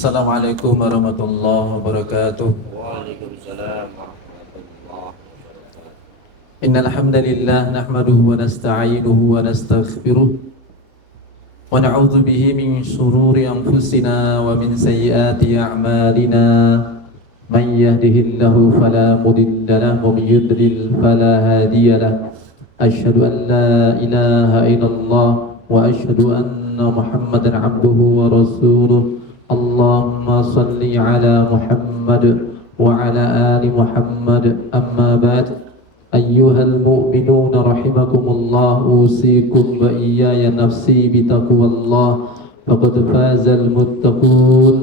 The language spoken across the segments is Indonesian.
Assalamualaikum warahmatullahi wabarakatuh. Waalaikumsalam warahmatullahi wabarakatuh. Innal hamdalillah nahmaduhu wa nasta'inuhu wa nastaghfiruh wa na'udzu bihi min shururi anfusina wa min sayyiati a'malina. Man yahdihillahu fala mudilla lahu wa man yudlil fala hadiya lahu. Asyhadu an la ilaha illallah wa asyhadu anna Muhammadan 'abduhu wa rasuluh. Allahumma salli ala Muhammad wa ala ali Muhammad. Amma ba'd. Ayyuhal mu'minuna rahimakumullah, usikum wa iyaya nafsi bitaqwallah. Faqad fazal muttaqun.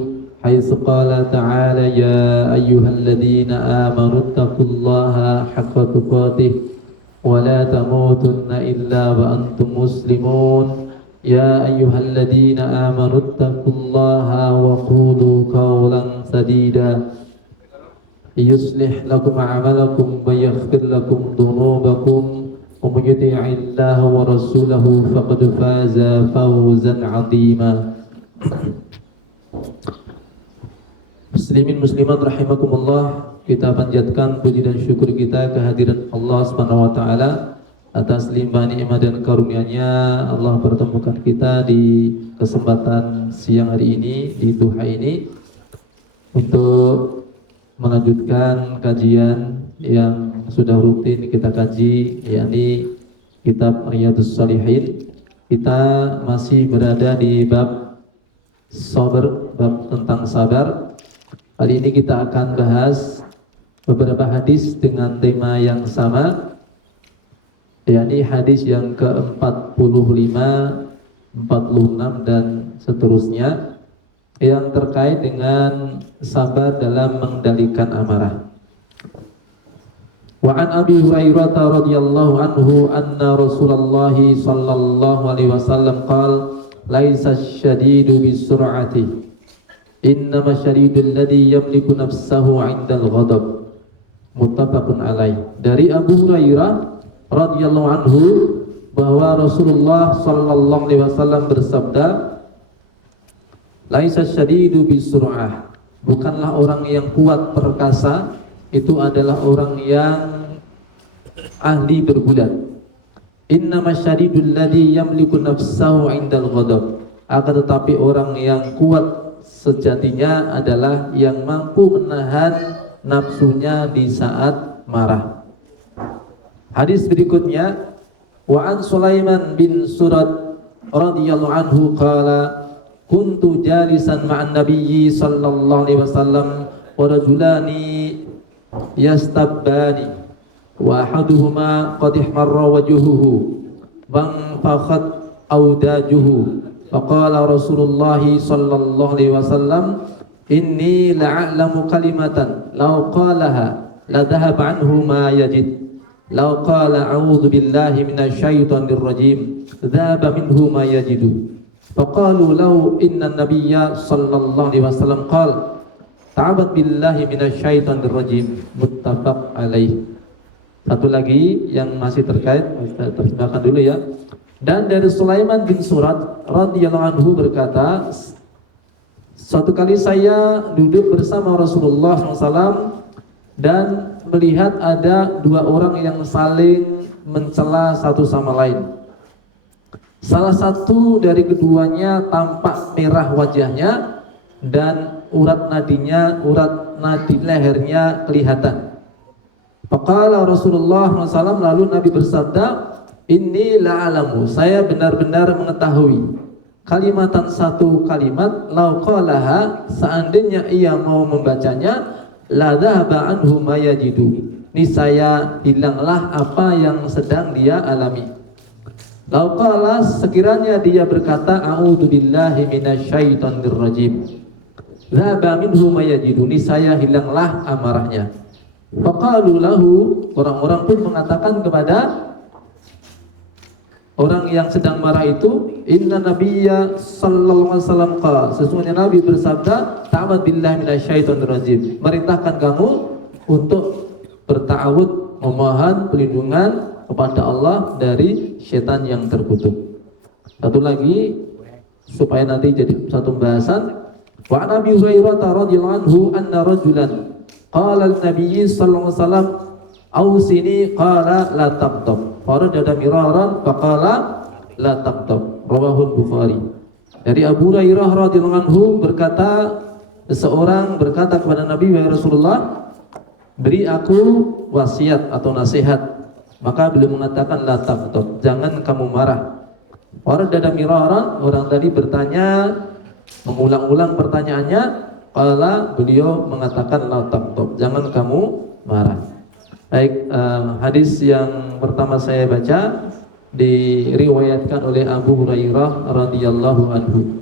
Haitsu qala ta'ala ya ayyuhalladzina amanu taqullaha haqqa tuqatih wa la tamutunna illa wa antum muslimun. Ya ayyuhalladzina amanu taqullaha wa qulu qawlan sadida yuslih lakum a'malakum wa yaghfir lakum dhunubakum wa may yuti'illaha wa rasulahu faqad faza fawzan 'azima. Muslimin muslimat rahimakumullah, kita panjatkan puji dan syukur kita kehadiran Allah Subhanahu wa taala atas limpah nikmat dan karunia-Nya. Allah pertemukan kita di kesempatan siang hari ini, di duha ini, untuk melanjutkan kajian yang sudah rutin kita kaji, yakni kitab Riyadhus Shalihin. Kita masih berada di bab sabar, bab tentang sabar. Kali ini kita akan bahas beberapa hadis dengan tema yang sama, yakni hadis yang ke-45, 46 dan seterusnya, yang terkait dengan sabar dalam mengendalikan amarah. Wa an Abi Hurairah radhiyallahu anhu anna Rasulullah sallallahu alaihi wasallam qala laisa asy-syadidu bis-sur'ati innama asy-syadidu alladhi yamliku nafsahu 'indal ghadab. Muttafaqun alaih. Dari Abu Hurairah radhiyallahu anhu bahwa Rasulullah sallallahu alaihi wasallam bersabda, laisa syadidu bisur'ah, bukanlah orang yang kuat perkasa itu adalah orang yang ahli berbulat. Innama syadidul ladzi yamliku nafsahu 'indal ghadab, akan tetapi orang yang kuat sejatinya adalah yang mampu menahan nafsunya di saat marah. Hadis berikutnya, wa an Sulaiman bin Surad radhiyallahu anhu qala kuntu jalisan ma'an nabiyyi sallallahu alaihi wasallam wa rajulani yastabbani wa ahaduhuma qad ihmarra wajhuhu wa fakhat awdajuhu faqala Rasulullah sallallahu alaihi wasallam inni la'alamu kalimatan law qalaha la dhahaba anhu ma yajid. Lau qala a'udzu billahi minasyaitonir rajim dzaba minhu ma yajidu. Faqalu lau inna nabiyya sallallahu alaihi wasallam qala ta'awad billahi minasyaitonir rajim. Muttafaq alaih. Satu lagi yang masih terkait, kita terjemahkan dulu ya. Dan dari Sulaiman bin Surad radhiyallahu anhu berkata, suatu kali saya duduk bersama Rasulullah SAW dan melihat ada dua orang yang saling mencela satu sama lain. Salah satu dari keduanya tampak merah wajahnya dan urat nadi lehernya kelihatan. Faqala Rasulullah SAW, lalu Nabi bersabda, inni la'alamu, saya benar-benar mengetahui kalimatan, satu kalimat, lau qalaha, seandainya ia mau membacanya, la dhahaba anhu ma yajidu, niscaya hilanglah apa yang sedang dia alami. Lau qala, sekiranya dia berkata a'udzu billahi minasyaitonir rajim, dhahaba minhu ma yajidu, niscaya hilanglah amarahnya. Faqalu lahu, orang-orang pun mengatakan kepada orang yang sedang marah itu, inna nabiyya sallallahu alaihi wasallam qala, sesungguhnya Nabi bersabda, ta'awad billahi minasyaitonir rajim, merintahkan kamu untuk berta'awud, memohon perlindungan kepada Allah dari setan yang terkutuk. Satu lagi supaya nanti jadi satu pembahasan, Wa an Abi Hurairah radhiyallahu anhu anna rajulan qala an-nabiy sallallahu alaihi wasallam ausini qala la taqtab. Faradada miraran faqala la taqtab. Rawahul Bukhari. Dari Abu Hurairah radhiyallahu anhu berkata, seseorang berkata kepada Nabi, wahai Rasulullah, beri aku wasiat atau nasihat. Maka beliau mengatakan la taqtab, jangan kamu marah. Faradada miraran, orang tadi bertanya, mengulang-ulang pertanyaannya. Qala, beliau mengatakan la taqtab, jangan kamu marah. Baik, hadis yang pertama saya baca diriwayatkan oleh Abu Hurairah radhiyallahu anhu.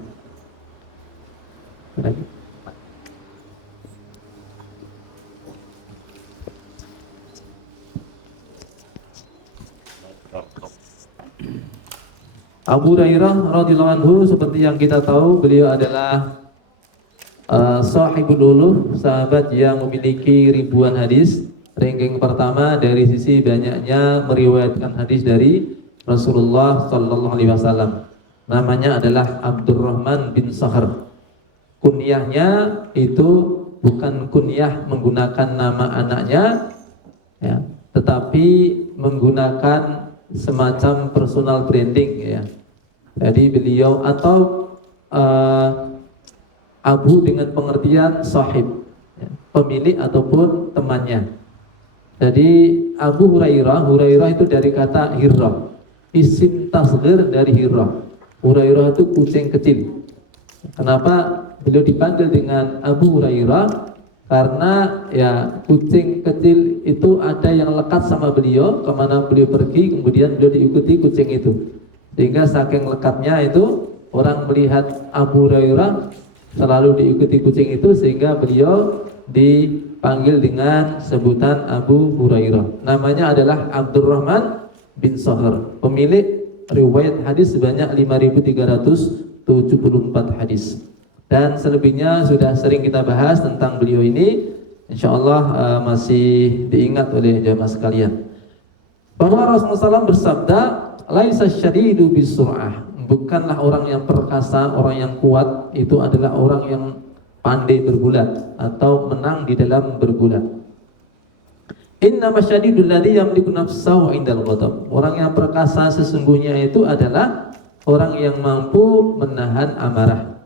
Abu Hurairah radhiyallahu anhu, seperti yang kita tahu, beliau adalah sahibul uluh, sahabat yang memiliki ribuan hadis. Ranking pertama dari sisi banyaknya meriwayatkan hadis dari Rasulullah sallallahu alaihi wasallam. Namanya adalah Abdurrahman bin Sahr. Kunyahnya itu bukan kunyah menggunakan nama anaknya, ya, tetapi menggunakan semacam personal branding, ya. Jadi beliau atau Abu dengan pengertian sahib, ya, pemilik ataupun temannya. Jadi Abu Hurairah itu dari kata hirrah, isim tasghir dari hirrah. Hurairah itu kucing kecil. Kenapa beliau dipanggil dengan Abu Hurairah? Karena ya kucing kecil itu ada yang lekat sama beliau, kemana beliau pergi kemudian beliau diikuti kucing itu. Sehingga saking lekatnya itu orang melihat Abu Hurairah selalu diikuti kucing itu, sehingga beliau dipanggil dengan sebutan Abu Hurairah. Namanya adalah Abdurrahman bin Sahr, pemilik riwayat hadis sebanyak 5.374 hadis. Dan selebihnya sudah sering kita bahas tentang beliau ini. InsyaAllah masih diingat oleh jamaah sekalian, bahwa Rasulullah SAW bersabda, laisa syadidu bisur'ah, bukanlah orang yang perkasa, orang yang kuat itu adalah orang yang pandai bergulat atau menang di dalam bergulat. Innama syadidul ladzi yamliku nafsahu indal ghadab. Orang yang perkasa sesungguhnya itu adalah orang yang mampu menahan amarah.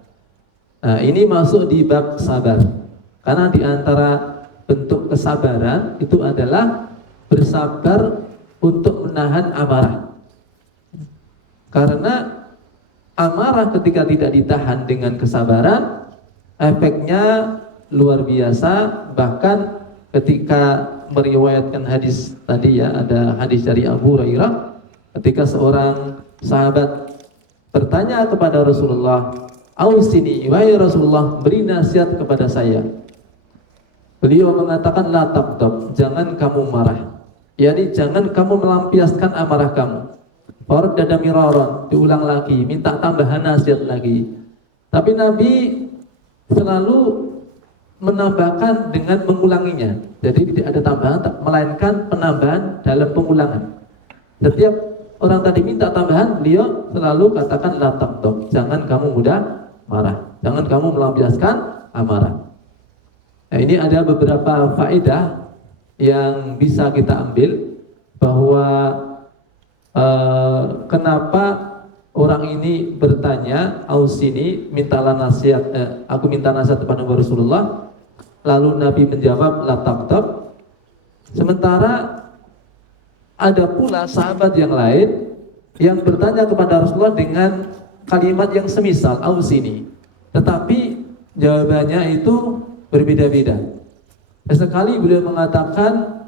Nah, ini masuk di bab sabar. Karena di antara bentuk kesabaran itu adalah bersabar untuk menahan amarah. Karena amarah ketika tidak ditahan dengan kesabaran, efeknya luar biasa. Bahkan ketika meriwayatkan hadis tadi, ya, ada hadis dari Abu Hurairah, ketika seorang sahabat bertanya kepada Rasulullah, ausini, wahai Rasulullah, beri nasihat kepada saya. Beliau mengatakan la taqtab, jangan kamu marah, yakni jangan kamu melampiaskan amarah kamu. Fardada miraran, diulang lagi, minta tambahan nasihat lagi. Tapi Nabi selalu menambahkan dengan mengulanginya. Jadi tidak ada tambahan, melainkan penambahan dalam pengulangan. Setiap orang tadi minta tambahan, beliau selalu katakan la taqtab, jangan kamu mudah marah, jangan kamu melampiaskan amarah. Nah, ini ada beberapa faedah yang bisa kita ambil, bahwa kenapa orang ini bertanya, ausini, mintalah nasihat, aku minta nasihat kepada Rasulullah. Lalu Nabi menjawab la taqtab. Sementara ada pula sahabat yang lain yang bertanya kepada Rasulullah dengan kalimat yang semisal ausini, tetapi jawabannya itu berbeda-beda. Sekali beliau mengatakan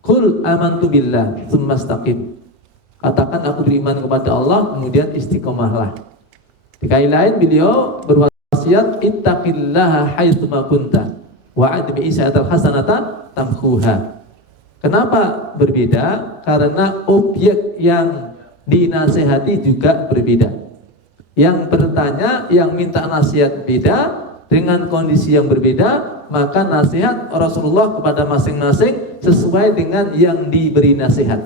qul amantu billah tsumma istaqim, katakan aku beriman kepada Allah, kemudian istiqomahlah. Di kali lain beliau berwasiat ittaqillaha haitsu ma kunta wa admi isatal hasanata tamhuha. Kenapa berbeda? Karena objek yang dinasihati juga berbeda. Yang bertanya, yang minta nasihat beda, dengan kondisi yang berbeda, maka nasihat Rasulullah kepada masing-masing sesuai dengan yang diberi nasihat.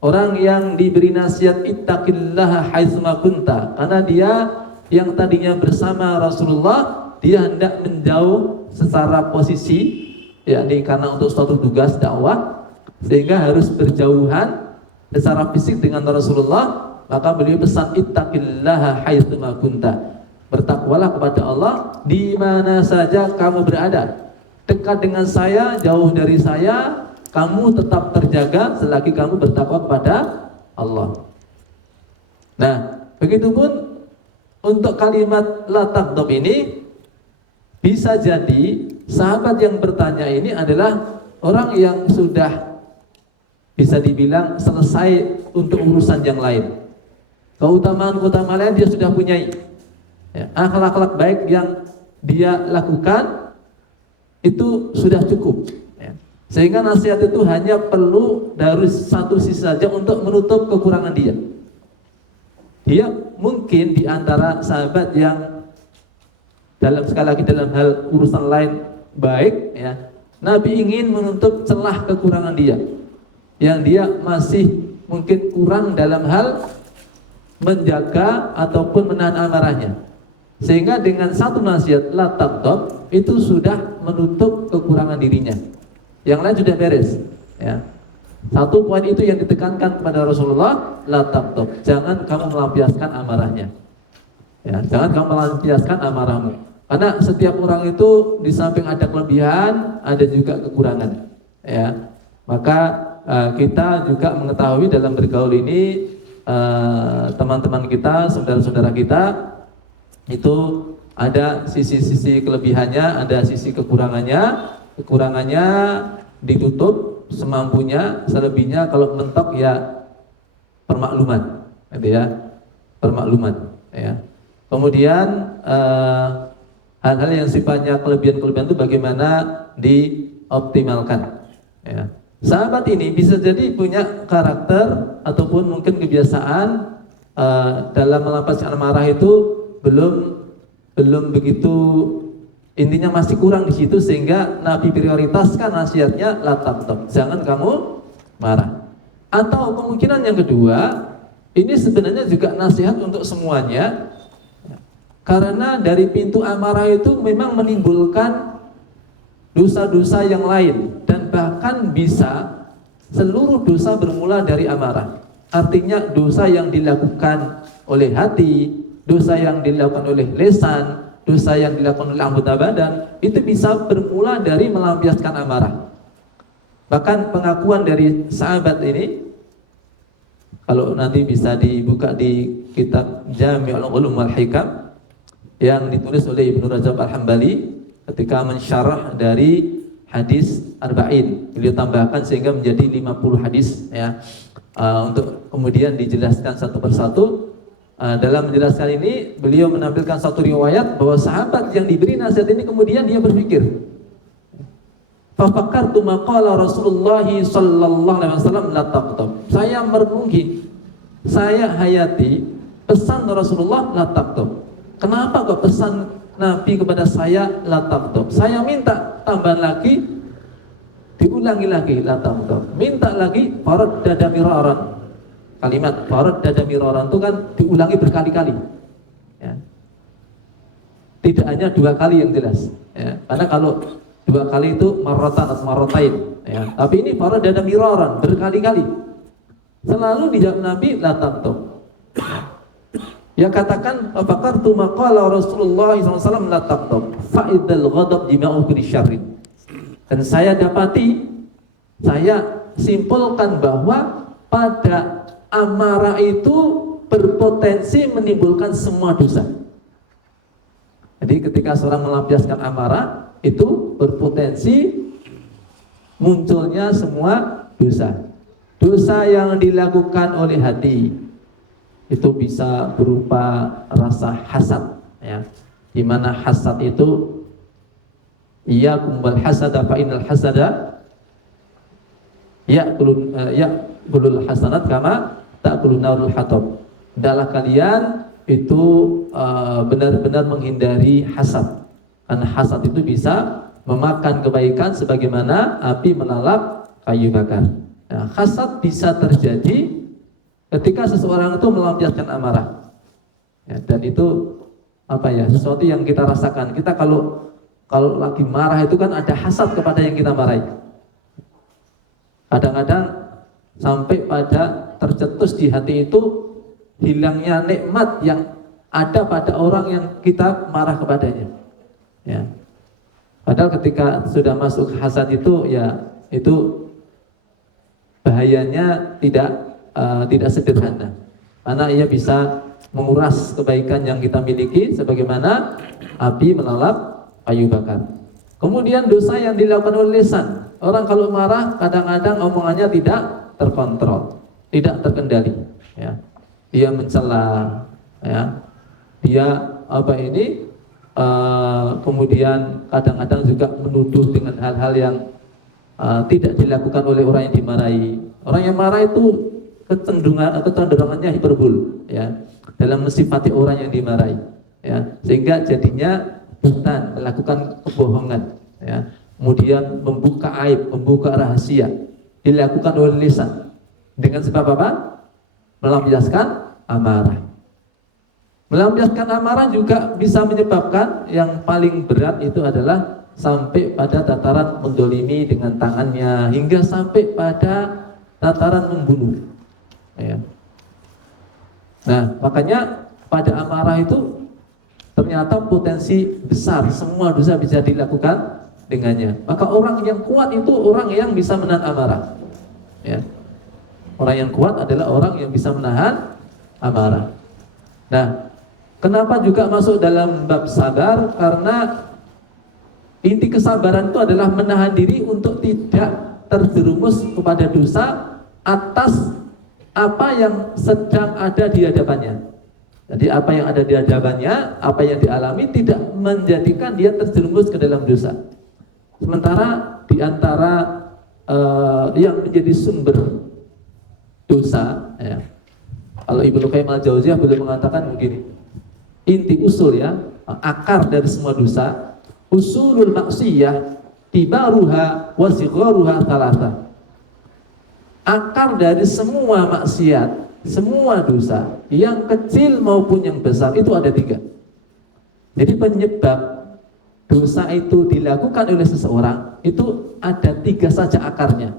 Orang yang diberi nasihat ittaqillaha haitsu ma kunta, karena dia yang tadinya bersama Rasulullah, dia hendak menjauh secara posisi, yakni karena untuk suatu tugas dakwah, sehingga harus berjauhan secara fisik dengan Rasulullah. Maka beliau pesan, ittaqillaha haitsu ma kunta, bertakwalah kepada Allah di mana saja kamu berada. Dekat dengan saya, jauh dari saya, kamu tetap terjaga selagi kamu bertakwa kepada Allah. Nah, begitupun untuk kalimat la taghdab ini, bisa jadi sahabat yang bertanya ini adalah orang yang sudah bisa dibilang selesai untuk urusan yang lain. Keutamaan-keutamaan lain dia sudah punyai. Ya, akhlak-akhlak baik yang dia lakukan itu sudah cukup. Ya. Sehingga nasihat itu hanya perlu dari satu sisi saja untuk menutup kekurangan dia. Dia mungkin di antara sahabat yang sekali lagi dalam hal urusan lain baik, ya, Nabi ingin menutup celah kekurangan dia, yang dia masih mungkin kurang dalam hal menjaga ataupun menahan amarahnya. Sehingga dengan satu nasihat la taghdab itu sudah menutup kekurangan dirinya. Yang lain sudah beres, ya. Satu poin itu yang ditekankan kepada Rasulullah, la taghdab, jangan kamu melampiaskan amarahnya. Ya, jangan kamu melampiaskan amarahmu. Karena setiap orang itu di samping ada kelebihan, ada juga kekurangan. Ya, maka kita juga mengetahui dalam bergaul ini, teman-teman kita, saudara-saudara kita itu ada sisi-sisi kelebihannya, ada sisi kekurangannya. Kekurangannya ditutup semampunya, selebihnya kalau mentok ya permakluman, gitu ya, permakluman. Ya. Kemudian hal-hal yang sifatnya kelebihan-kelebihan itu bagaimana dioptimalkan. Ya. Sahabat ini bisa jadi punya karakter ataupun mungkin kebiasaan dalam melampiaskan amarah itu belum begitu, intinya masih kurang di situ, sehingga Nabi prioritaskan nasihatnya la taghdab, jangan kamu marah. Atau kemungkinan yang kedua, ini sebenarnya juga nasihat untuk semuanya, karena dari pintu amarah itu memang menimbulkan dosa-dosa yang lain, dan bahkan bisa seluruh dosa bermula dari amarah. Artinya dosa yang dilakukan oleh hati, dosa yang dilakukan oleh lisan, dosa yang dilakukan oleh anggota badan, itu bisa bermula dari melampiaskan amarah. Bahkan pengakuan dari sahabat ini, kalau nanti bisa dibuka di kitab Jami'ul Ulum wal Hikam yang ditulis oleh Ibnu Rajab Al-Hambali ketika mensyarah dari hadis Arba'in, beliau tambahkan sehingga menjadi 50 hadis, ya, untuk kemudian dijelaskan satu persatu. Dalam menjelaskan ini beliau menampilkan satu riwayat bahwa sahabat yang diberi nasihat ini kemudian dia berpikir, fafakartu maqala Rasulullah sallallahu alaihi wasallam la taghdab, saya merenungi, saya hayati pesan Rasulullah la taghdab. Kenapa kok pesan Nabi kepada saya la taghdab? Saya minta tambahan lagi, diulangi lagi la taghdab, minta lagi faraddada miraran. Kalimat faraddada miraran itu kan diulangi berkali-kali, ya. Tidak hanya 2 kali yang jelas, ya. Karena kalau 2 kali itu marratan atau marratain, ya. Tapi ini faraddada miraran, berkali-kali. Selalu dijawab Nabi la taghdab. Ya, katakan fakartu maqala Rasulullah SAW la taghdab fa idzal ghadab jima'u bi syarrin. Dan saya dapati, saya simpulkan bahwa pada amarah itu berpotensi menimbulkan semua dosa. Jadi ketika seorang melampiaskan amarah itu berpotensi munculnya semua dosa. Dosa yang dilakukan oleh hati itu bisa berupa rasa hasad, ya. Di mana hasad itu, iyyakum wal hasada fa innal hasada ya'kulul hasanat kama ta'kulun narul hatab. Hendaklah kalian itu benar-benar menghindari hasad, karena hasad itu bisa memakan kebaikan sebagaimana api melalap kayu bakar. Nah, hasad bisa terjadi ketika seseorang itu melampiaskan amarah, ya, dan itu sesuatu yang kita rasakan. Kita kalau lagi marah itu kan ada hasad kepada yang kita marahi. Kadang-kadang sampai pada tercetus di hati itu hilangnya nikmat yang ada pada orang yang kita marah kepadanya. Ya. Padahal ketika sudah masuk hasad itu, ya itu bahayanya tidak sederhana. Karena ia bisa menguras kebaikan yang kita miliki, sebagaimana api melalap kayu bakar. Kemudian dosa yang dilakukan oleh lisan. Orang kalau marah kadang-kadang omongannya tidak terkontrol, tidak terkendali. Ya. Dia mencela, ya. Dia kemudian kadang-kadang juga menuduh dengan hal-hal yang tidak dilakukan oleh orang yang dimarahi. Orang yang marah itu kecenderungannya hiperbol, ya, dalam mensifati orang yang dimarahi, ya, sehingga jadinya bukan melakukan kebohongan, ya, kemudian membuka aib, membuka rahasia, dilakukan oleh lisan dengan sebab apa? Melampiaskan amarah. Melampiaskan amarah juga bisa menyebabkan yang paling berat itu adalah sampai pada tataran mendolimi dengan tangannya, hingga sampai pada tataran membunuh. Ya. Nah, makanya pada amarah itu ternyata potensi besar, semua dosa bisa dilakukan dengannya. Maka orang yang kuat itu orang yang bisa menahan amarah. Ya. Orang yang kuat adalah orang yang bisa menahan amarah. Nah, kenapa juga masuk dalam bab sabar? Karena inti kesabaran itu adalah menahan diri untuk tidak terjerumus kepada dosa atas apa yang sedang ada di hadapannya. Jadi apa yang ada di hadapannya, apa yang dialami tidak menjadikan dia terjerumus ke dalam dosa. Sementara di antara yang menjadi sumber dosa, ya, kalau Ibnu Qayyim al-Jauziyah beliau mengatakan begini, inti usul, ya, akar dari semua dosa, usulul maksiyah kibaruha wa sigharuha thalatha. Akar dari semua maksiat, semua dosa, yang kecil maupun yang besar, itu ada 3. Jadi penyebab dosa itu dilakukan oleh seseorang itu ada 3 saja akarnya.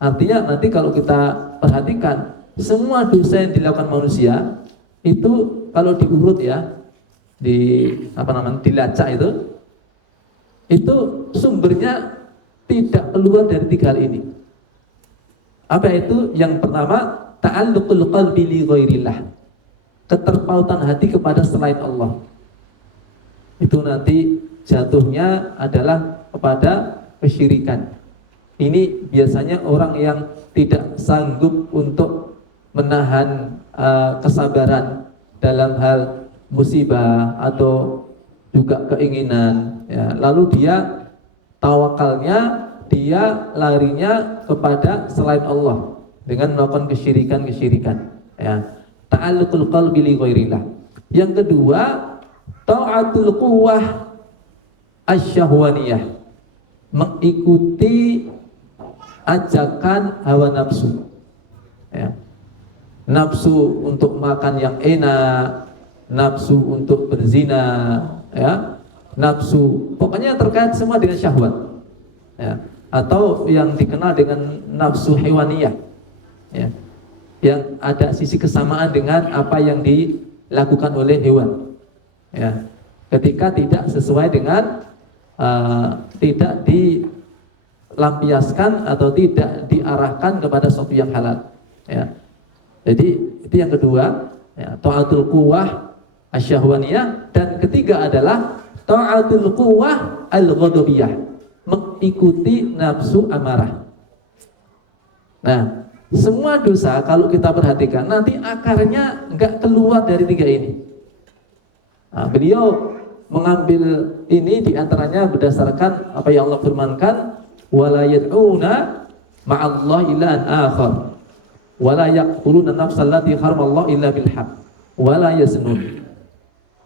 Artinya nanti kalau kita perhatikan semua dosa yang dilakukan manusia itu kalau diurut, ya, dilacak itu sumbernya tidak keluar dari 3 hal ini. Apa itu? Yang pertama, ta'alluqul qalbi li ghairillah. Keterpautan hati kepada selain Allah. Itu nanti jatuhnya adalah kepada kesyirikan. Ini biasanya orang yang tidak sanggup untuk menahan kesabaran dalam hal musibah atau juga keinginan, ya. Lalu dia tawakalnya, dia larinya kepada selain Allah dengan melakukan kesyirikan, ya. Ta'alluqul qalbi li ghairillah. Yang kedua, ta'atul quwwah asyahwaniyah, mengikuti ajakan hawa nafsu, ya. Nafsu untuk makan yang enak, nafsu untuk berzina, ya, nafsu, pokoknya terkait semua dengan syahwat, ya, atau yang dikenal dengan nafsu hewaniyah, ya, yang ada sisi kesamaan dengan apa yang dilakukan oleh hewan, ya, ketika tidak sesuai dengan tidak dilampiaskan atau tidak diarahkan kepada sesuatu yang halal, ya. Jadi itu yang kedua, ya, ta'atul quwwah asyahwaniyah. Dan ketiga adalah ta'atul quwwah al-ghadabiyah, mengikuti nafsu amarah. Nah, semua dosa kalau kita perhatikan nanti akarnya enggak keluar dari 3 ini. Nah, beliau mengambil ini diantaranya berdasarkan apa yang Allah firmankan, wala yad'una ma'allahi ilahan akhar wala yaqtuluna nafsal lati haramallahu illa bil haqq wala yaznun.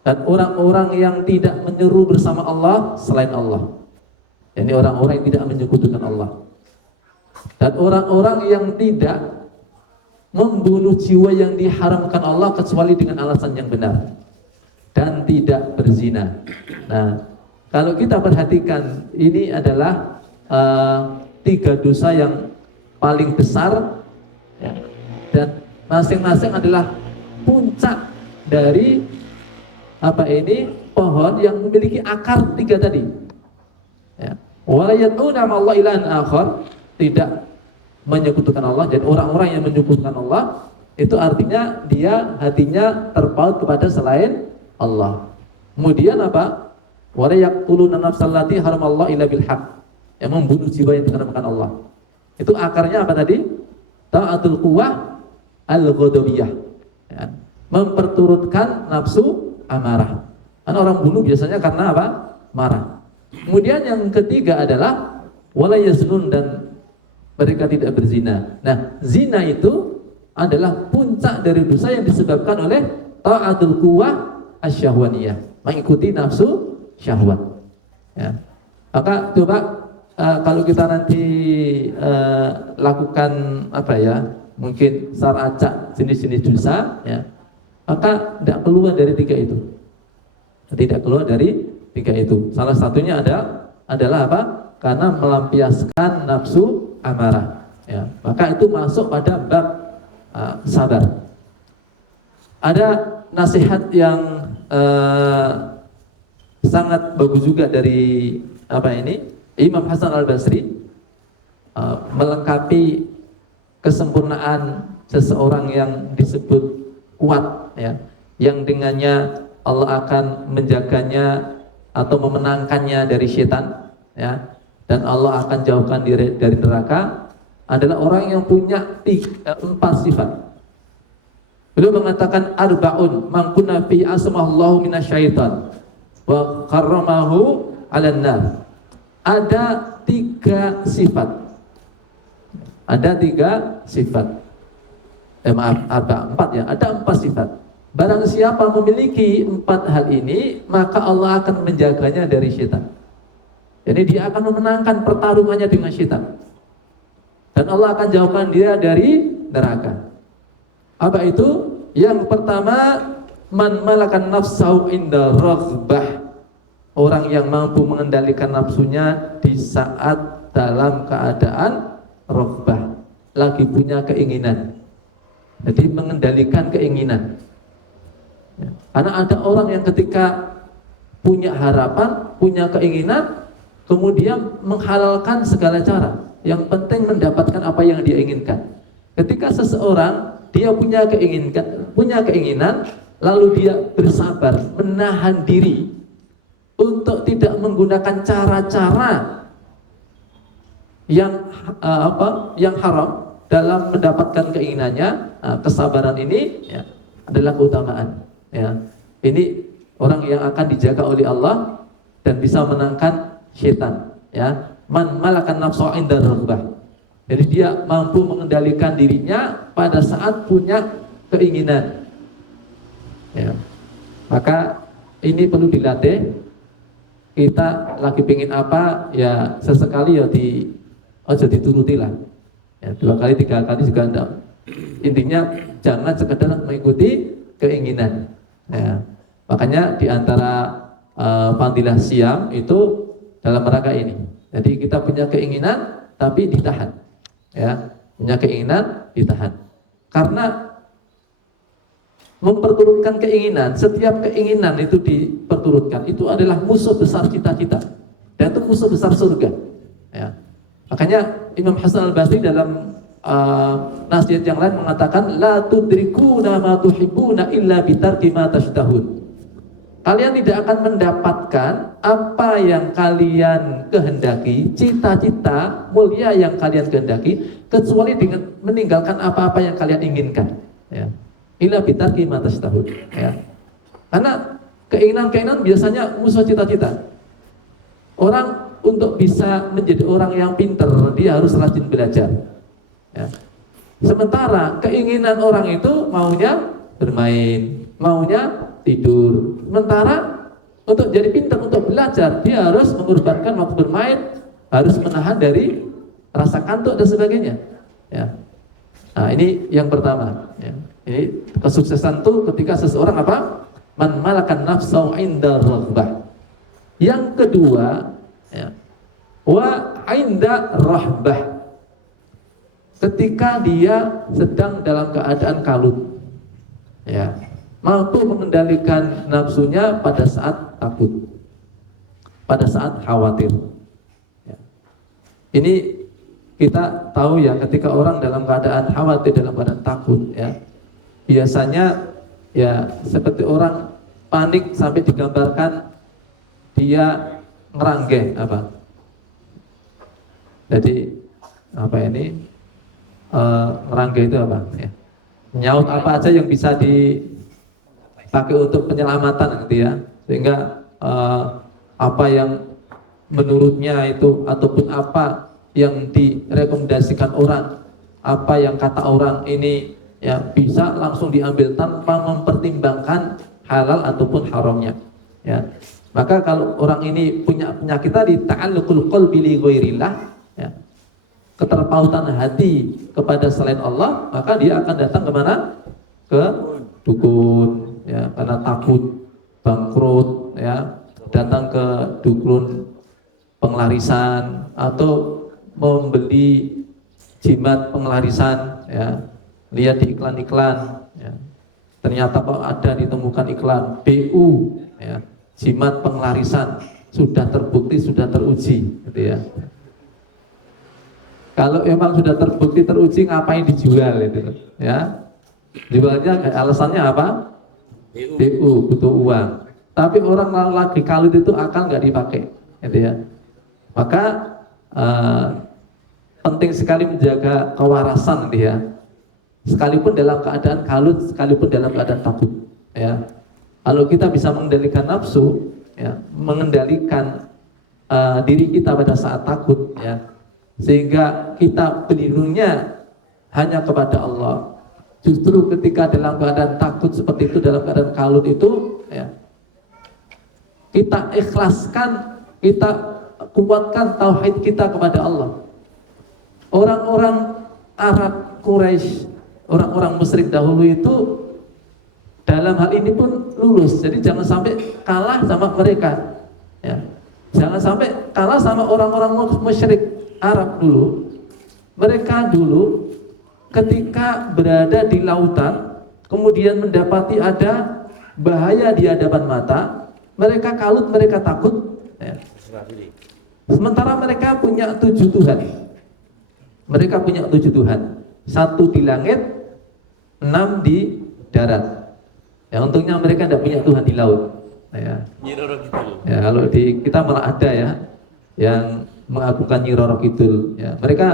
Dan orang-orang yang tidak menyeru bersama Allah selain Allah, ini orang-orang yang tidak menyekutukan Allah, dan orang-orang yang tidak membunuh jiwa yang diharamkan Allah kecuali dengan alasan yang benar. dan tidak berzina. Nah, kalau kita perhatikan, ini adalah tiga dosa yang paling besar, ya, dan masing-masing adalah puncak dari pohon yang memiliki akar tiga tadi. Ya. Wala yad'una ma'allahi ilahan akhar, tidak menyekutukan Allah. Dan orang-orang yang menyekutukan Allah itu artinya dia hatinya terpaut kepada selain Allah. Kemudian apa? Wala yaqtuluna nafsal lati haramallahu illa bil haqq, yang membunuh jiwa yang diharamkan Allah. Itu akarnya apa tadi? Ta'atul quwwah al-ghadabiyah, ya, memperturutkan nafsu amarah. Karena orang bunuh biasanya karena apa? Marah. Kemudian yang ketiga adalah wala yaznun, dan mereka tidak berzina. Nah, zina itu adalah puncak dari dosa yang disebabkan oleh ta'atul quwwah asyahwaniyah, mengikuti nafsu syahwat. Ya. Maka coba kalau kita nanti lakukan mungkin saracak jenis-jenis dosa, ya, maka tidak keluar dari tiga itu. Tidak keluar dari tiga itu. Salah satunya adalah apa? Karena melampiaskan nafsu amarah. Ya. Maka itu masuk pada bab sabar. Ada nasihat yang sangat bagus juga dari Imam Hasan Al-Basri, melengkapi kesempurnaan seseorang yang disebut kuat, ya, yang dengannya Allah akan menjaganya atau memenangkannya dari setan, ya, dan Allah akan jauhkan diri dari neraka, adalah orang yang punya 4 sifat. Beliau mengatakan arba'un man kunna fi asma'allahu minasyaitan wa karramahu 'alan nar. Ada 3 sifat. Ada 3 sifat. Ada 4 ya, ada 4 sifat. Barang siapa memiliki 4 hal ini, maka Allah akan menjaganya dari syaitan. Jadi dia akan memenangkan pertarungannya dengan syaitan. Dan Allah akan jauhkan dia dari neraka. Apa itu? Yang pertama, man malakan nafsahu inda raghbah. Orang yang mampu mengendalikan nafsunya di saat dalam keadaan raghbah, lagi punya keinginan. Jadi mengendalikan keinginan. Ya. Karena ada orang yang ketika punya harapan, punya keinginan, kemudian menghalalkan segala cara. Yang penting mendapatkan apa yang dia inginkan. Ketika seseorang dia punya keinginan, lalu dia bersabar, menahan diri untuk tidak menggunakan cara-cara yang haram dalam mendapatkan keinginannya. Kesabaran ini, ya, adalah keutamaan. Ya. Ini orang yang akan dijaga oleh Allah dan bisa menangkan syaitan. Ya. Man malakan nafsu inda raghbah. Jadi dia mampu mengendalikan dirinya pada saat punya keinginan. Ya. Maka ini perlu dilatih. Kita lagi pengen apa, ya sesekali ya dituruti lah. Ya, 2 kali 3 kali juga enggak. Intinya jangan sekedar mengikuti keinginan. Ya. Makanya di antara fadilah siam itu dalam rangka ini. Jadi kita punya keinginan tapi ditahan. Ya, punya keinginan ditahan. Karena memperturutkan keinginan, setiap keinginan itu diperturutkan, itu adalah musuh besar cita-cita, dan itu musuh besar surga. Ya. Makanya Imam Hasan Al-Basri dalam nasihat yang lain mengatakan, la tudrikuna ma tuhibbuna illa bitarki ma tashtahun. Kalian tidak akan mendapatkan apa yang kalian kehendaki, cita-cita mulia yang kalian kehendaki, kecuali dengan meninggalkan apa-apa yang kalian inginkan. Ya. Illa bitarki ma tashtahun. Ya. Karena keinginan-keinginan biasanya musuh cita-cita. Orang untuk bisa menjadi orang yang pintar, dia harus rajin belajar. Ya. Sementara keinginan orang itu maunya bermain, maunya tidur. Sementara untuk jadi pintar, untuk belajar, dia harus mengorbankan waktu bermain, harus menahan dari rasa kantuk dan sebagainya. Ya. Nah, ini yang pertama. Ya. Ini kesuksesan itu ketika seseorang Man malakan nafsahu 'inda raghbah. Yang kedua, ya, wa 'inda rahbah. Ketika dia sedang dalam keadaan kalut, ya, mampu mengendalikan nafsunya pada saat takut, pada saat khawatir. Ya. Ini kita tahu ya, ketika orang dalam keadaan khawatir, dalam keadaan takut, ya, biasanya ya seperti orang panik sampai digambarkan dia ngeranggeh apa. Jadi apa ini? Ngeranggeh itu apa? Ya. Nyaut apa aja yang bisa dipakai untuk penyelamatan gitu ya, sehingga apa yang menurutnya itu ataupun apa yang direkomendasikan orang, apa yang kata orang ini ya bisa langsung diambil tanpa mempertimbangkan halal ataupun haramnya. Ya. Maka kalau orang ini punya penyakit tadi ta'alluqul qalbi li ghairillah, ya, keterpautan hati kepada selain Allah, maka dia akan datang kemana? Ke dukun, ya, karena takut bangkrut, ya, datang ke dukun penglarisan atau membeli jimat penglarisan, ya, lihat di iklan-iklan, ya, ternyata kok ada ditemukan iklan BU, ya, jimat penglarisan, sudah terbukti, sudah teruji, gitu ya. Kalau memang sudah terbukti teruji, ngapain dijual itu, ya? Jualnya alasannya apa? BU, butuh uang. Tapi orang lagi kalut itu akal nggak dipakai, gitu ya. Maka penting sekali menjaga kewarasan, gitu ya. Sekalipun dalam keadaan kalut, sekalipun dalam keadaan takut, ya. Kalau kita bisa mengendalikan nafsu, ya, mengendalikan diri kita pada saat takut, ya, sehingga kita berlindungnya hanya kepada Allah. Justru ketika dalam keadaan takut seperti itu, dalam keadaan kalut itu, ya, kita ikhlaskan, kita kuatkan tauhid kita kepada Allah. Orang-orang Arab Quraisy, orang-orang musyrik dahulu itu dalam hal ini pun lulus. Jadi jangan sampai kalah sama mereka, ya. Jangan sampai kalah sama orang-orang musyrik Arab dulu. Mereka dulu ketika berada di lautan, kemudian mendapati ada bahaya di hadapan mata, mereka kalut, mereka takut, ya. Sementara mereka punya 7 Tuhan. Mereka punya 7 Tuhan. 1 di langit, 6 di darat. Ya, untungnya mereka tidak punya Tuhan di laut. Ya, ya, kalau di kita malah ada, ya, yang mengagungkan Nyi Roro Kidul, ya. Mereka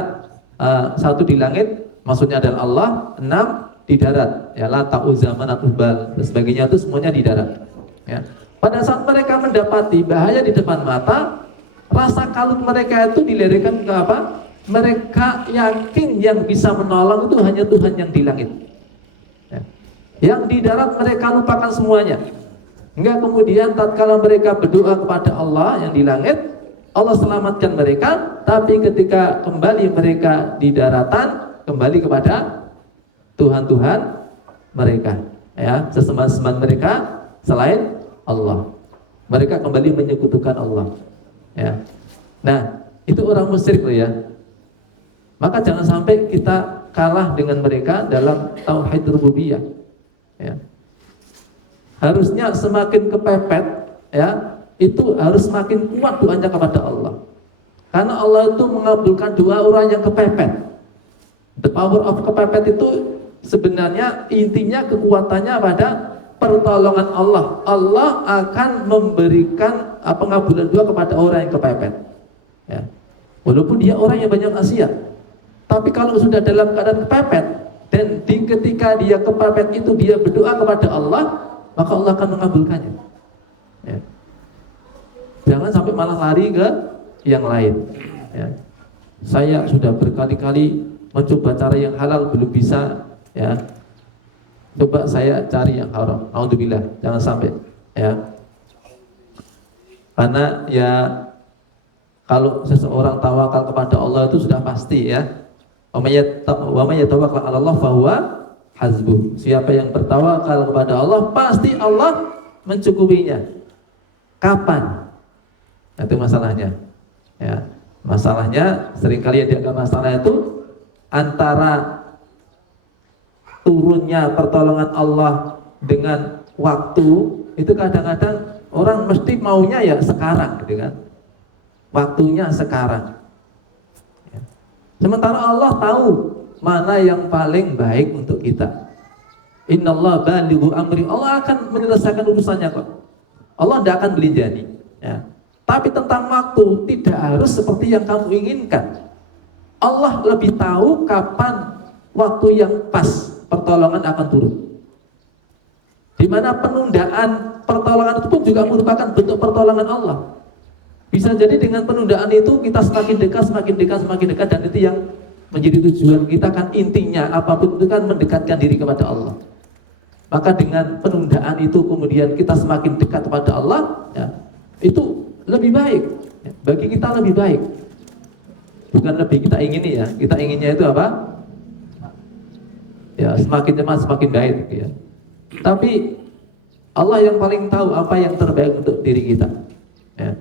1 di langit, maksudnya adalah Allah, 6 di darat, ya, Lata, Uzza, Manat, Hubal dan sebagainya, itu semuanya di darat, ya. Pada saat mereka mendapati bahaya di depan mata, rasa kalut mereka itu dilarikan ke apa? Mereka yakin yang bisa menolong itu hanya Tuhan yang di langit, ya. Yang di darat mereka lupakan semuanya. Hingga kemudian tatkala mereka berdoa kepada Allah yang di langit, Allah selamatkan mereka. Tapi ketika kembali mereka di daratan, kembali kepada Tuhan-Tuhan mereka, ya, sesembahan-sembahan mereka selain Allah. Mereka kembali menyekutukan Allah, ya. Nah, itu orang musyrik loh, ya. Maka jangan sampai kita kalah dengan mereka dalam tauhid rububiyah, ya. Harusnya semakin kepepet, ya, itu harus semakin kuat doanya kepada Allah. Karena Allah itu mengabulkan doa orang yang kepepet. The power of kepepet itu sebenarnya intinya kekuatannya pada pertolongan Allah. Allah akan memberikan pengabulan doa kepada orang yang kepepet, ya. Walaupun dia orang yang banyak maksiat, tapi kalau sudah dalam keadaan kepepet dan ketika dia kepepet itu dia berdoa kepada Allah, maka Allah akan mengabulkannya, ya. Jangan sampai malah lari ke yang lain, ya. Saya sudah berkali-kali mencoba cara yang halal, belum bisa, ya. Coba saya cari yang haram. Alhamdulillah, jangan sampai, ya. Karena ya kalau seseorang tawakal kepada Allah itu sudah pasti, ya. Wa may yatawakkal 'ala Allah fahuwa hasbuh. Siapa yang bertawakal kepada Allah, pasti Allah mencukupinya? Kapan? Itu masalahnya. Ya, masalahnya seringkali yang dianggap masalah itu antara turunnya pertolongan Allah dengan waktu, itu kadang-kadang orang mesti maunya ya sekarang, gitu kan? Waktunya sekarang. Ya. Sementara Allah tahu mana yang paling baik untuk kita. Innallaha balighu amri. Allah akan menyelesaikan urusannya kok. Allah tidak akan belinjani. Ya. Tapi tentang waktu tidak harus seperti yang kamu inginkan. Allah lebih tahu kapan waktu yang pas pertolongan akan turun. Di mana penundaan pertolongan itu pun juga merupakan bentuk pertolongan Allah. Bisa jadi dengan penundaan itu kita semakin dekat, dan itu yang menjadi tujuan kita kan, intinya apapun itu kan mendekatkan diri kepada Allah. Maka dengan penundaan itu kemudian kita semakin dekat kepada Allah, ya, itu lebih baik, ya, bagi kita lebih baik. Bukan lebih kita ingini ya, kita inginnya itu apa? Ya, semakin cepat semakin baik, ya. Tapi Allah yang paling tahu apa yang terbaik untuk diri kita, ya.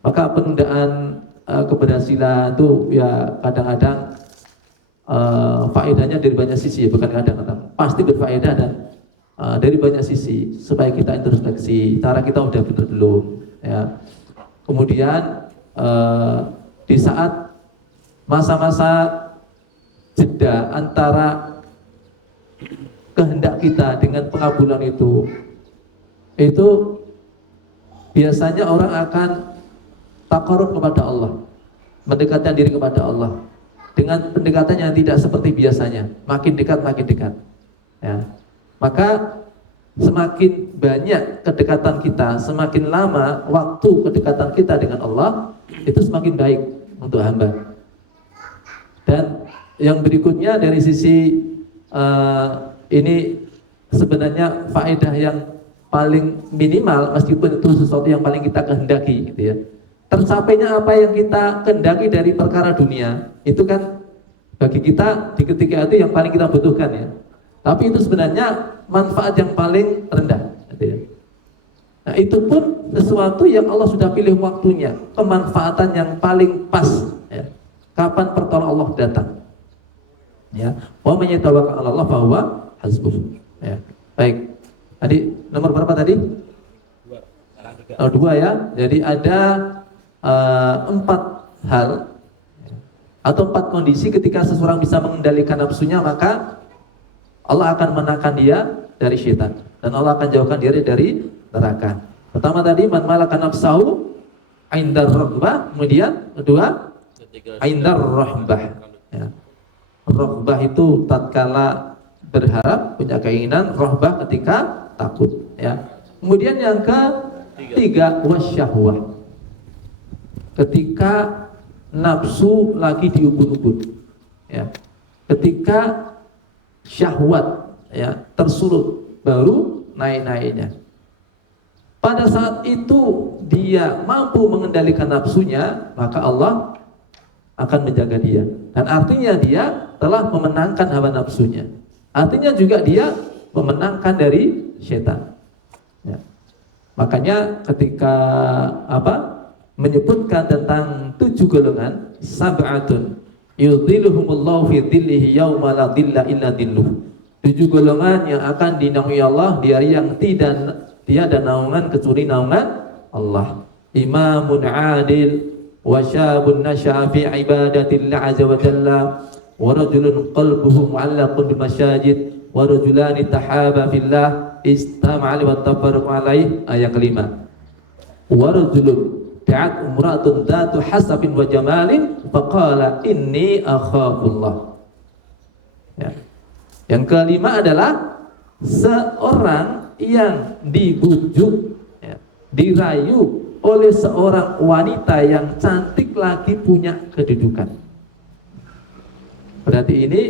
Maka penundaan keberhasilan itu ya kadang-kadang faedahnya dari banyak sisi, ya, bukan kadang-kadang, pasti berfaedah dan dari banyak sisi, supaya kita introspeksi, cara kita udah benar belum, ya. Kemudian di saat masa-masa jeda antara kehendak kita dengan pengabulan itu biasanya orang akan taqarrub kepada Allah, mendekatkan diri kepada Allah dengan pendekatan yang tidak seperti biasanya, makin dekat, ya. Maka semakin banyak kedekatan kita, semakin lama waktu kedekatan kita dengan Allah, itu semakin baik untuk hamba. Dan yang berikutnya dari sisi ini sebenarnya faedah yang paling minimal, meskipun itu sesuatu yang paling kita kehendaki, gitu ya. Tercapainya apa yang kita kehendaki dari perkara dunia, itu kan bagi kita di ketika itu yang paling kita butuhkan, ya. Tapi itu sebenarnya manfaat yang paling rendah, gitu ya. Nah, itu pun sesuatu yang Allah sudah pilih waktunya, pemanfaatan yang paling pas, ya. Kapan pertolongan Allah datang, ya. Wa may yatawakkal 'ala Allah fa huwa hasbuh, ya. Baik. Tadi nomor berapa tadi? 2 ya. Jadi ada 4 hal atau 4 kondisi ketika seseorang bisa mengendalikan nafsunya, maka Allah akan menahan dia dari syaitan dan Allah akan jauhkan dia dari neraka. Pertama tadi man malaka nafsahu indar raghbah, kemudian kedua indar rahbah, ya. Raghbah itu tatkala berharap, punya keinginan, rahbah ketika takut, ya. Kemudian yang ketiga wasyahwah, ketika nafsu lagi diubun-ubun, ya. Ketika syahwat, ya, tersulut, baru naik-naiknya. Pada saat itu dia mampu mengendalikan nafsunya, maka Allah akan menjaga dia. Dan artinya dia telah memenangkan hawa nafsunya. Artinya juga dia memenangkan dari syaitan, ya. Makanya ketika menyebutkan tentang 7 golongan, sab'atun yudhilluhumullahu fi dhillihi yauma la dhilla illa dhilluh. 7 golongan yang akan dinaungi Allah di hari yang tiada naungan kecuali naungan Allah. Imamun adil wa syabun nasya'a fi ibadatillah azza wa jalla wa rajulun qalbuhu mu'allaqun bil masajid wa rajulani tahaba fillah istama'a wa tafarraqu alaihi. Ayat kelima. Wa rajulun da'at umratun dhatu hasabin wa jamalin faqala inni akhafullah, ya. Yang kelima adalah seorang yang dibujuk, ya, dirayu oleh seorang wanita yang cantik lagi punya kedudukan. Berarti ini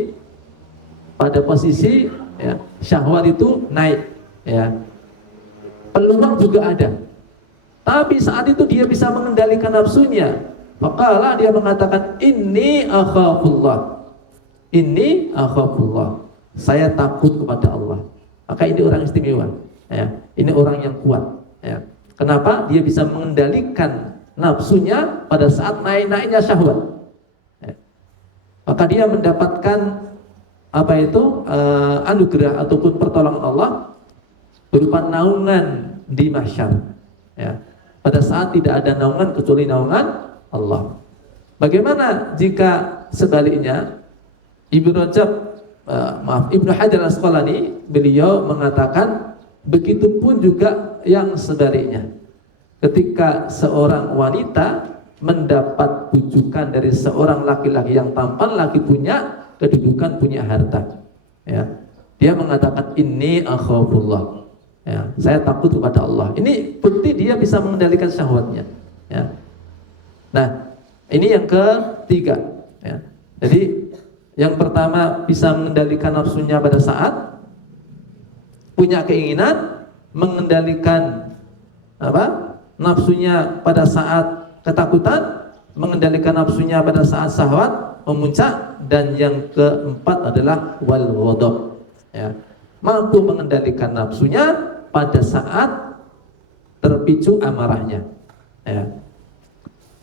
pada posisi, ya, syahwat itu naik, ya. Peluang juga ada. Tapi saat itu dia bisa mengendalikan nafsunya. Maka dia mengatakan inni akhafullah. Inni akhafullah. Saya takut kepada Allah. Maka ini orang istimewa, Ya, ini orang yang kuat. Ya. Kenapa? Dia bisa mengendalikan nafsunya pada saat naik-naiknya syahwat. Ya. Maka dia mendapatkan apa itu anugerah ataupun pertolongan Allah berupa naungan di mahsyar. Ya. Pada saat tidak ada naungan kecuali naungan Allah. Bagaimana jika sebaliknya? Ibnu Hajar Al-Asqalani beliau mengatakan begitupun juga yang sebaliknya. Ketika seorang wanita mendapat bujukan dari seorang laki-laki yang tampan, lagi punya kedudukan, punya harta, ya, dia mengatakan ini akhafullah, ya, saya takut kepada Allah. Ini bukti dia bisa mengendalikan syahwatnya, ya. Nah, ini yang ketiga, ya. Jadi yang pertama bisa mengendalikan nafsunya pada saat punya keinginan, mengendalikan nafsunya pada saat ketakutan, mengendalikan nafsunya pada saat syahwat memuncak, dan yang keempat adalah wal ghadab, ya, mampu mengendalikan nafsunya pada saat terpicu amarahnya, ya.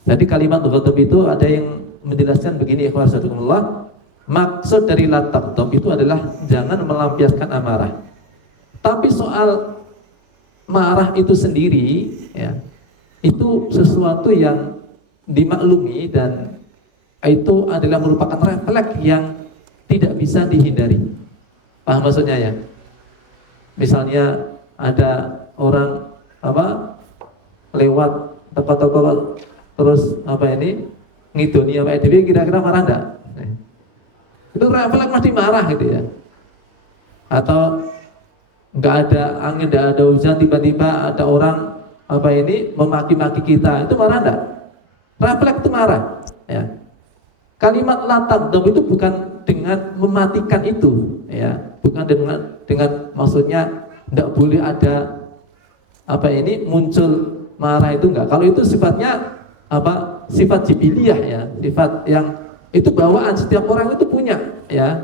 Jadi kalimat ghadab itu ada yang menjelaskan begini, ikhwan sadaqallah, maksud dari la taghdab itu adalah jangan melampiaskan amarah. Tapi soal marah itu sendiri, ya, itu sesuatu yang dimaklumi dan itu adalah merupakan refleks yang tidak bisa dihindari. Paham maksudnya ya? Misalnya ada orang lewat toko-toko terus ngidoni dia kira-kira marah enggak? Itu refleks mesti marah gitu ya. Atau nggak ada angin, nggak ada hujan, tiba-tiba ada orang memaki-maki kita, itu marah enggak? Refleks itu marah, ya. Kalimat la taghdab itu bukan dengan mematikan itu, ya, bukan dengan maksudnya enggak boleh ada muncul marah, itu enggak. Kalau itu sifatnya sifat jibiliyah, ya, sifat yang itu bawaan, setiap orang itu punya, ya.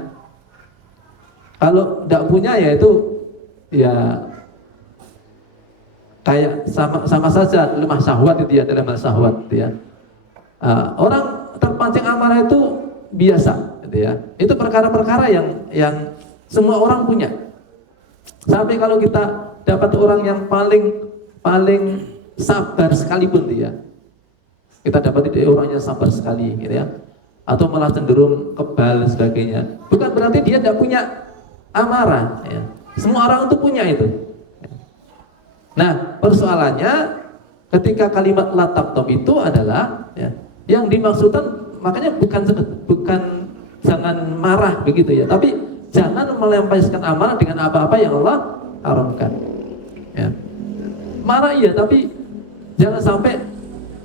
Kalau enggak punya ya itu ya kayak sama saja lemah syahwat itu ya, lemah syahwat itu ya. Orang terpancing amarah itu biasa gitu ya. Itu perkara-perkara yang semua orang punya. Sampai kalau kita dapat orang yang paling sabar sekalipun dia, kita dapat dia orangnya sabar sekali gitu ya, atau malah cenderung kebal sebagainya, bukan berarti dia tidak punya amarah, ya. Semua orang itu punya itu. Nah, persoalannya ketika kalimat la taghdab itu adalah, ya, yang dimaksudkan, makanya bukan jangan marah begitu ya, tapi jangan melampiaskan amarah dengan apa-apa yang Allah haramkan. Ya. Marah iya, tapi jangan sampai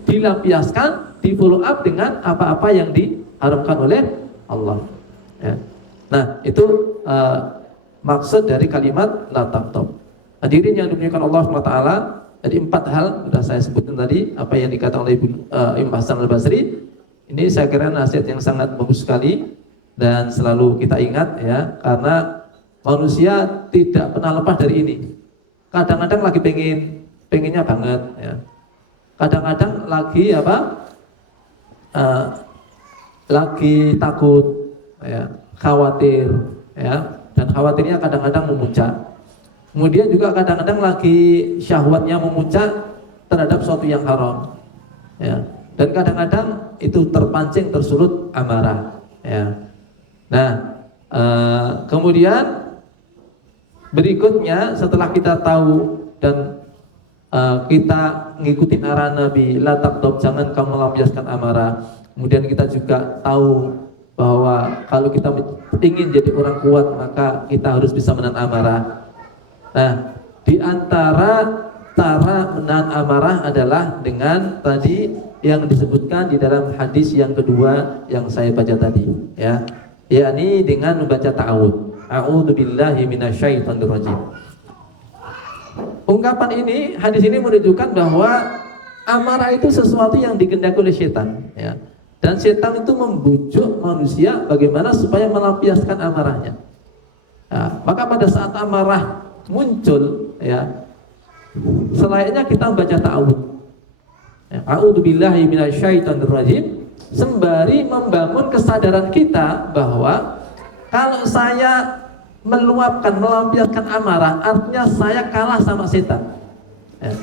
dilampiaskan, di follow up dengan apa-apa yang diharamkan oleh Allah. Ya. Nah, itu maksud dari kalimat la taghdab. Hadirin yang dimuliakan Allah SWT, jadi 4 hal sudah saya sebutkan tadi, apa yang dikatakan oleh Imam Hasan Al-Basri. Ini saya kira nasihat yang sangat bagus sekali dan selalu kita ingat, ya, karena manusia tidak pernah lepas dari ini. Kadang-kadang lagi pengennya banget, ya. Kadang-kadang lagi lagi takut, ya, khawatir, ya, dan khawatirnya kadang-kadang memuncak. Kemudian juga kadang-kadang lagi syahwatnya memuncak terhadap sesuatu yang haram, ya. Dan kadang-kadang itu terpancing, tersulut amarah, ya. Nah, kemudian berikutnya setelah kita tahu dan kita ngikutin arahan Nabi, la taghdab, jangan kamu melampiaskan amarah. Kemudian kita juga tahu bahwa kalau kita ingin jadi orang kuat, maka kita harus bisa menahan amarah. Nah, di antara cara menahan amarah adalah dengan tadi yang disebutkan di dalam hadis yang kedua yang saya baca tadi, ya, yakni dengan membaca ta'awudz. A'udzubillahi minasyaitonirrajim. Ungkapan ini, hadis ini menunjukkan bahwa amarah itu sesuatu yang dikehendaki oleh setan, ya. Dan setan itu membujuk manusia bagaimana supaya melampiaskan amarahnya. Nah, maka pada saat amarah muncul, ya, selayaknya kita membaca ta'awudz. Ya, a'udzubillahi minasyaitonirrajim, sembari membangun kesadaran kita bahwa kalau saya meluapkan, melampiaskan amarah, artinya saya kalah sama setan. Ya.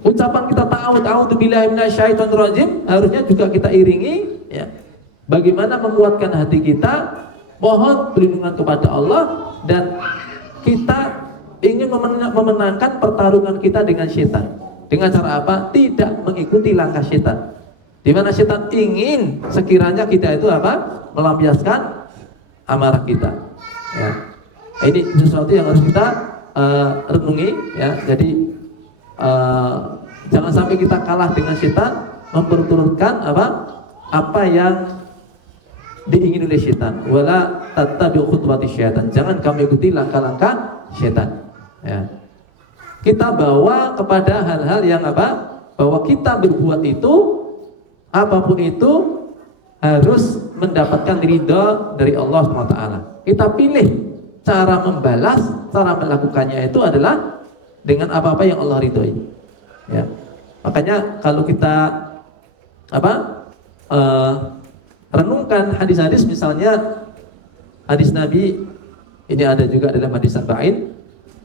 Ucapan kita ta'awudz, a'udzubillahi minasyaitonirrajim, harusnya juga kita iringi, ya, bagaimana menguatkan hati kita, mohon perlindungan kepada Allah, dan kita ingin memenangkan pertarungan kita dengan setan. Dengan cara apa? Tidak mengikuti langkah setan. Di mana setan ingin sekiranya kita itu apa? Melampiaskan amarah kita. Ya. Ini sesuatu yang harus kita renungi, ya. Jadi jangan sampai kita kalah dengan setan, memperturutkan apa yang diingini oleh setan. Wala tattabi'u khutuwati syaitan. Jangan kamu ikuti langkah-langkah setan. Ya. Kita bawa kepada hal-hal yang bahwa kita berbuat itu, apapun itu harus mendapatkan ridha dari Allah SWT. Kita pilih cara membalas, cara melakukannya itu adalah dengan apa-apa yang Allah ridhoi. Ya. Makanya kalau kita renungkan hadis-hadis, misalnya hadis Nabi ini ada juga dalam hadis Arba'in,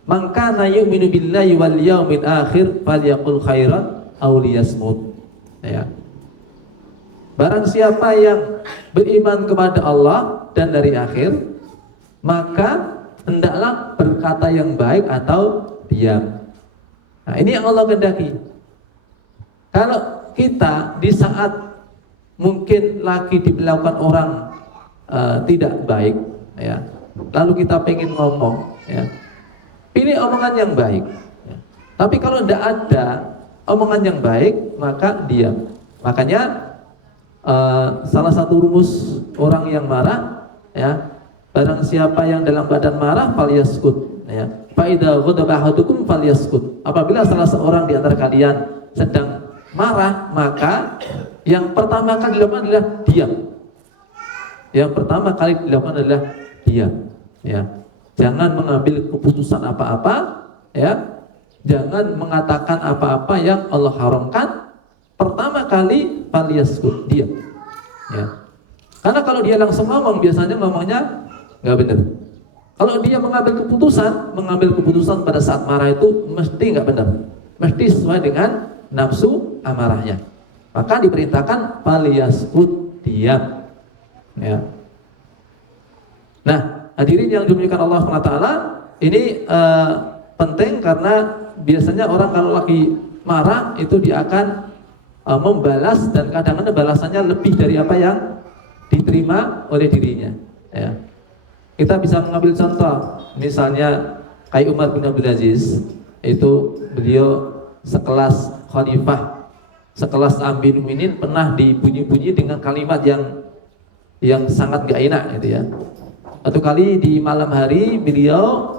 man kana yu'minu billahi wal yaumil akhir falyaqul khairan aw liyasmut. Ya. Barang siapa yang beriman kepada Allah dan dari akhir, maka hendaklah berkata yang baik atau diam. Nah, ini yang Allah kehendaki. Kalau kita di saat mungkin lagi dilakukan orang tidak baik, ya, lalu kita pengen ngomong, ya, pilih omongan yang baik. Ya. Tapi kalau tidak ada omongan yang baik, maka diam. Makanya salah satu rumus orang yang marah, ya, barang siapa yang dalam keadaan marah falyaskut, ya. Fa idza ghadaba ahadukum falyaskut. Apabila salah seorang di antara kalian sedang marah, maka yang pertama kali dilakukan adalah diam. Yang pertama kali dilakukan adalah diam, ya. Jangan mengambil keputusan apa-apa, ya. Jangan mengatakan apa-apa yang Allah haramkan. Pertama kali falyaskut, diam. Ya. Karena kalau dia langsung ngomong, biasanya ngomongnya nggak benar. Kalau dia mengambil keputusan pada saat marah itu mesti nggak benar, mesti sesuai dengan nafsu amarahnya. Maka diperintahkan falyaskut, diam. Ya. Nah, hadirin yang dimuliakan Allah SWT, ini penting karena biasanya orang kalau lagi marah itu dia akan membalas, dan kadang-kadang balasannya lebih dari apa yang diterima oleh dirinya. Ya. Kita bisa mengambil contoh, misalnya kayak Umar bin Abdul Aziz, itu beliau sekelas khalifah, sekelas Amirul Mukminin, pernah dibunyi-bunyi dengan kalimat yang sangat gak enak, gitu ya. Satu kali di malam hari beliau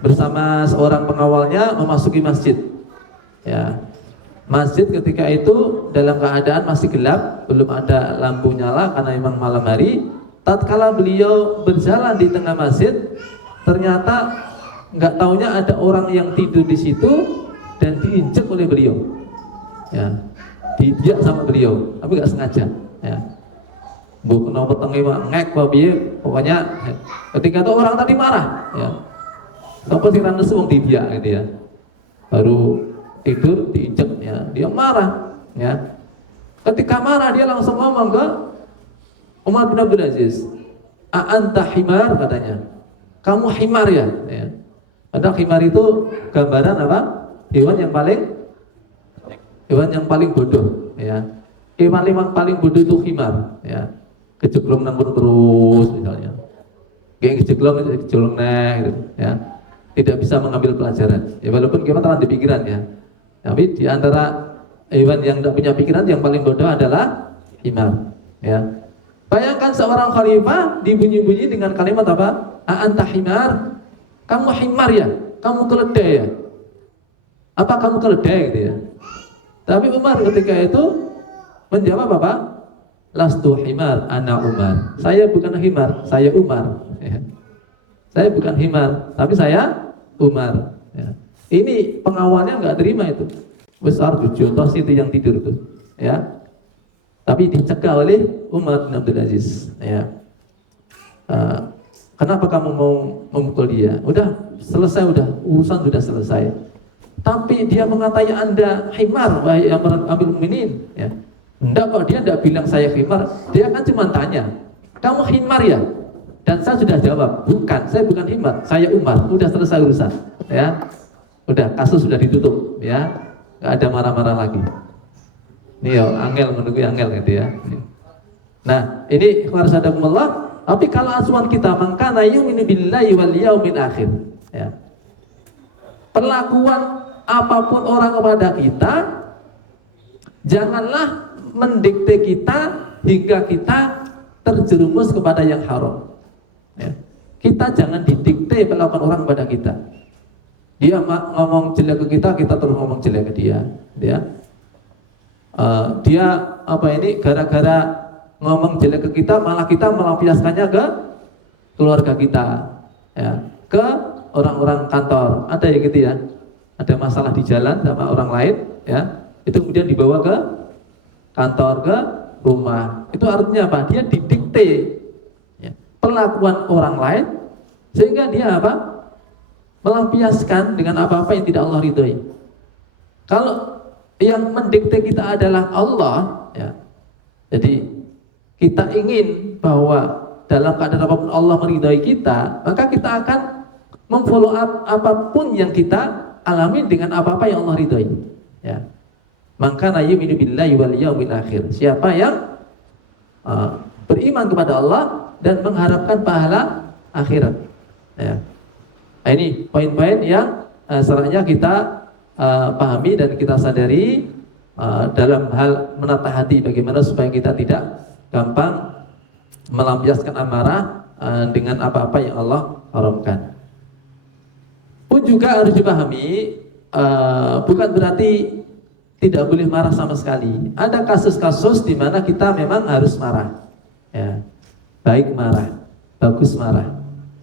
bersama seorang pengawalnya memasuki masjid. Ya. Masjid ketika itu dalam keadaan masih gelap, belum ada lampu nyala karena memang malam hari. Tatkala beliau berjalan di tengah masjid, ternyata nggak taunya ada orang yang tidur di situ dan diinjek oleh beliau. Ya, diinjak sama beliau, tapi nggak sengaja. Ya. Bu kenapa tengah ngek babi, pokoknya ketika itu orang tadi marah. Ya. Sampai si randes wong dibiak gitu ya. Baru tidur diinjek, ya, dia marah, ya. Ketika marah dia langsung ngomong ke Umar bin Abdul Aziz, "A'anta himar," katanya. "Kamu himar ya?" Ya. Padahal himar itu gambaran apa? Hewan yang paling bodoh, ya. Hewan yang paling bodoh itu himar, ya. Kejeglong nangkur terus misalnya. Kayak kejeglong gitu, ya. Tidak bisa mengambil pelajaran. Ya walaupun kita terang di pikiran, ya. Tapi di antara hewan yang tidak punya pikiran, yang paling bodoh adalah himar, ya. Bayangkan seorang khalifah dibunyi-bunyi dengan kalimat apa? "A'anta himar?" Kamu himar ya? Kamu keledai ya? Apa kamu keledai gitu ya? Tapi Umar ketika itu menjawab apa? "Lastu himar, ana Umar." Saya bukan himar, saya Umar, ya. Saya bukan himar, tapi saya Umar. Ya. Ini pengawalnya nggak terima itu. Besar Jotos itu yang tidur tuh, ya. Tapi dicegah oleh Umar bin Abdul Aziz. Ya. Kenapa kamu mau memukul dia? Udah selesai, udah urusan sudah selesai. Tapi dia mengatai Anda himar, wahai Amirul Mukminin. Ya. Enggak kok, dia enggak bilang saya himar. Dia kan cuma tanya, kamu himar ya? Dan saya sudah jawab, bukan, saya bukan himar, saya Umar. Udah selesai urusan. Ya, udah kasus sudah ditutup. Ya, nggak ada marah-marah lagi. Nih yo, angel menunggu angel gitu ya. Nah, ini warahmatullahi. Tapi kalau asuhan kita mangkana yu'minu billahi wal yaumil akhir. Ya. Perlakuan apapun orang kepada kita, janganlah mendikte kita hingga kita terjerumus kepada yang haram. Ya. Kita jangan didikte perlakuan orang kepada kita. Dia ngomong jelek ke kita, kita terus ngomong jelek ke dia. Dia apa ini gara-gara ngomong jelek ke kita, malah kita melampiaskannya ke keluarga kita, ya, ke orang-orang kantor. Ada ya gitu ya, ada masalah di jalan sama orang lain, ya, itu kemudian dibawa ke kantor, ke rumah. Itu artinya apa? Dia didikte, ya, perlakuan orang lain sehingga dia apa? Melampiaskan dengan apa-apa yang tidak Allah ridhoi. Kalau yang mendikte kita adalah Allah, ya, jadi kita ingin bahwa dalam keadaan apapun Allah meridhai kita, maka kita akan memfollow up apapun yang kita alami dengan apa-apa yang Allah ridhai. Ya. Maka yu'minu billahi wal yaumil akhir. Siapa yang beriman kepada Allah dan mengharapkan pahala akhirat. Ya. Nah, ini poin-poin yang selanjutnya kita pahami dan kita sadari dalam hal menata hati, bagaimana supaya kita tidak gampang melampiaskan amarah dengan apa-apa yang Allah haramkan. Pun juga harus dipahami, bukan berarti tidak boleh marah sama sekali. Ada kasus-kasus di mana kita memang harus marah, ya, baik marah, bagus marah,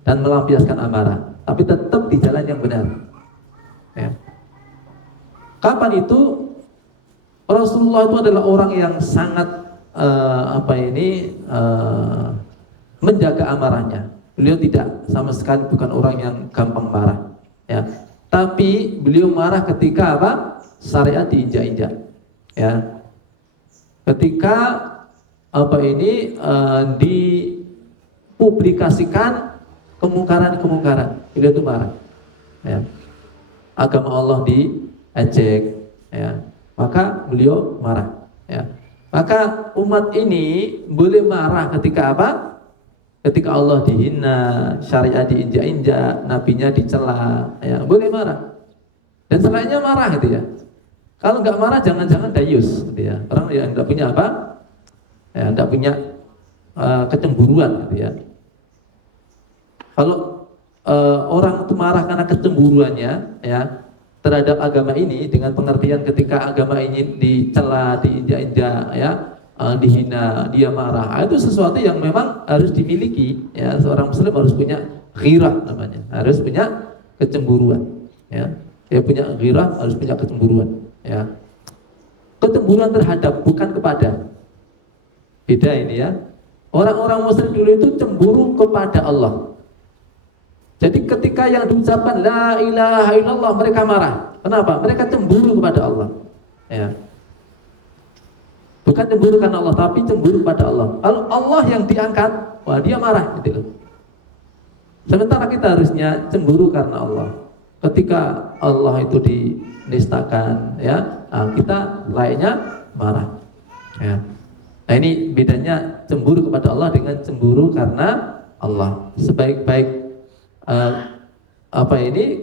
dan melampiaskan amarah, tapi tetap di jalan yang benar. Ya. Kapan itu? Rasulullah itu adalah orang yang sangat menjaga amarahnya. Beliau tidak sama sekali bukan orang yang gampang marah, ya. Tapi beliau marah ketika apa? Syariat diinjak-injak, ya. Ketika dipublikasikan kemungkaran-kemungkaran, beliau itu marah, ya. Agama Allah diejek, ya. Maka beliau marah, ya. Maka umat ini boleh marah ketika apa? Ketika Allah dihina, syariat diinjak-injak, nabinya dicela, ya, boleh marah. Dan selainnya marah gitu ya. Kalau nggak marah jangan-jangan dayus gitu ya. Orang yang nggak punya apa? Ya, nggak punya kecemburuan gitu ya. Kalau orang itu marah karena kecemburuannya, ya, terhadap agama ini, dengan pengertian ketika agama ini dicela, diinjak-injak, ya, dihina, dia marah. Itu sesuatu yang memang harus dimiliki, ya. Seorang muslim harus punya ghirah namanya, harus punya kecemburuan, ya. Dia punya ghirah, harus punya kecemburuan, ya. Kecemburuan terhadap, bukan kepada. Beda ini, ya. Orang-orang muslim dulu itu cemburu kepada Allah. Jadi ketika yang diucapkan la ilaha illallah, mereka marah. Kenapa? Mereka cemburu kepada Allah, ya. Bukan cemburu karena Allah, tapi cemburu kepada Allah. Kalau Allah yang diangkat, wah, dia marah gitu loh. Sementara kita harusnya cemburu karena Allah. Ketika Allah itu dinistakan, ya, kita lainnya marah, ya. Nah, ini bedanya cemburu kepada Allah dengan cemburu karena Allah. Sebaik-baik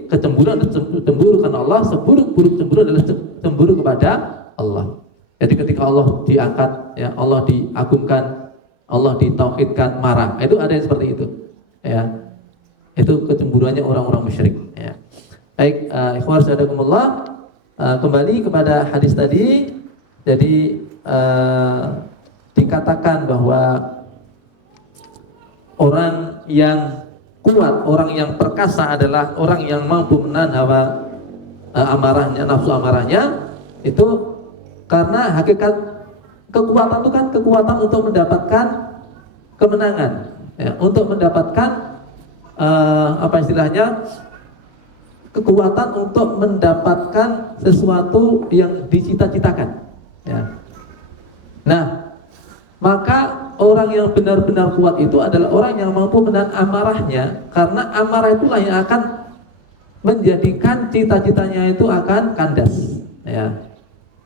kecemburuan cemburu karena Allah, seburuk-buruk cemburu adalah cemburu kepada Allah. Jadi ketika Allah diangkat, ya, Allah diagungkan, Allah ditauhidkan, marah. Itu ada yang seperti itu, ya. Itu kecemburuannya orang-orang musyrik, ya. Baik, ikhwan sadakumullah, kembali kepada hadis tadi. Jadi dikatakan bahwa orang yang kuat, orang yang perkasa adalah orang yang mampu menahan hawa amarahnya, nafsu amarahnya, itu karena hakikat kekuatan itu kan kekuatan untuk mendapatkan kemenangan, ya, untuk mendapatkan apa istilahnya, kekuatan untuk mendapatkan sesuatu yang dicita-citakan, ya. Nah, maka orang yang benar-benar kuat itu adalah orang yang mampu menahan amarahnya, karena amarah itulah yang akan menjadikan cita-citanya itu akan kandas, ya.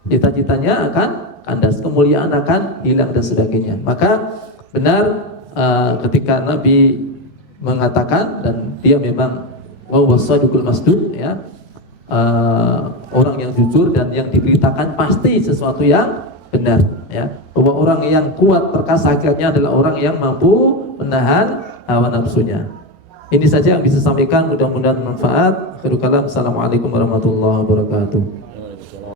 Cita-citanya akan kandas, kemuliaan akan hilang dan sebagainya. Maka benar ketika Nabi mengatakan, dan dia memang wasadukul masdud, ya, orang yang jujur dan yang diberitakan pasti sesuatu yang benar, ya, bahwa orang yang kuat perkasa akhirnya adalah orang yang mampu menahan hawa nafsunya. Ini saja yang bisa sampaikan, mudah-mudahan bermanfaat. Akhirul kalam, assalamualaikum warahmatullahi wabarakatuh.